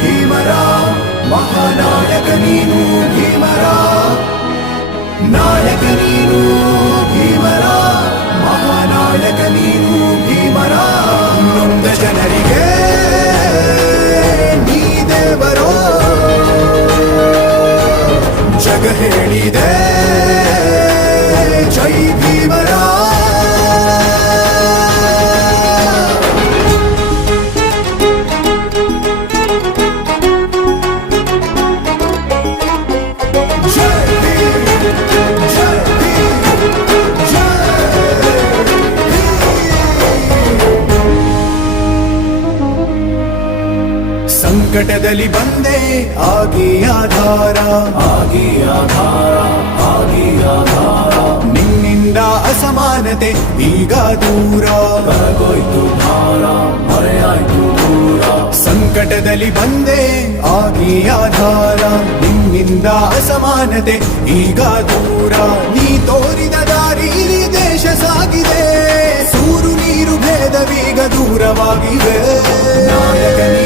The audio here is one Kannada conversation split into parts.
ಭೀಮರ, ಮಹಾನಾಯಕ ನೀನು ಭೀಮರ. ನಾಯಕ ನೀನು ಭೀಮರ, ಮಹಾನಾಯಕ ನೀನು ಭೀಮರ. ನೊಂದ ಜನರಿಗೆ ನೀ ದೇವರೋ. ಹೇಳಿದೆ. ಸಂಕಟದಲ್ಲಿ ಬಂದೆ, ಆಗಿ ಆಧಾರ. ಆಗಿ ಆಧಾರ ಆಗಿ ಆಧಾರ. ನಿನ್ನಿಂದ ಅಸಮಾನತೆ ಈಗ ದೂರ. ಬರಗೋಯ್ತು ಭಾರ, ಮರೆಯಾಯ್ತು ದೂರ. ಸಂಕಟದಲ್ಲಿ ಬಂದೆ, ಆಗಿ ಆಧಾರ. ನಿನ್ನಿಂದ ಅಸಮಾನತೆ ಈಗ ದೂರ. ನೀ ತೋರಿದ ದಾರಿ ದೇಶ ಸಾಗಿದೆ. ಸೂರು ನೀರು ಭೇದವೀಗ ದೂರವಾಗಿವೆ ನಾಯಕನೇ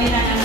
kami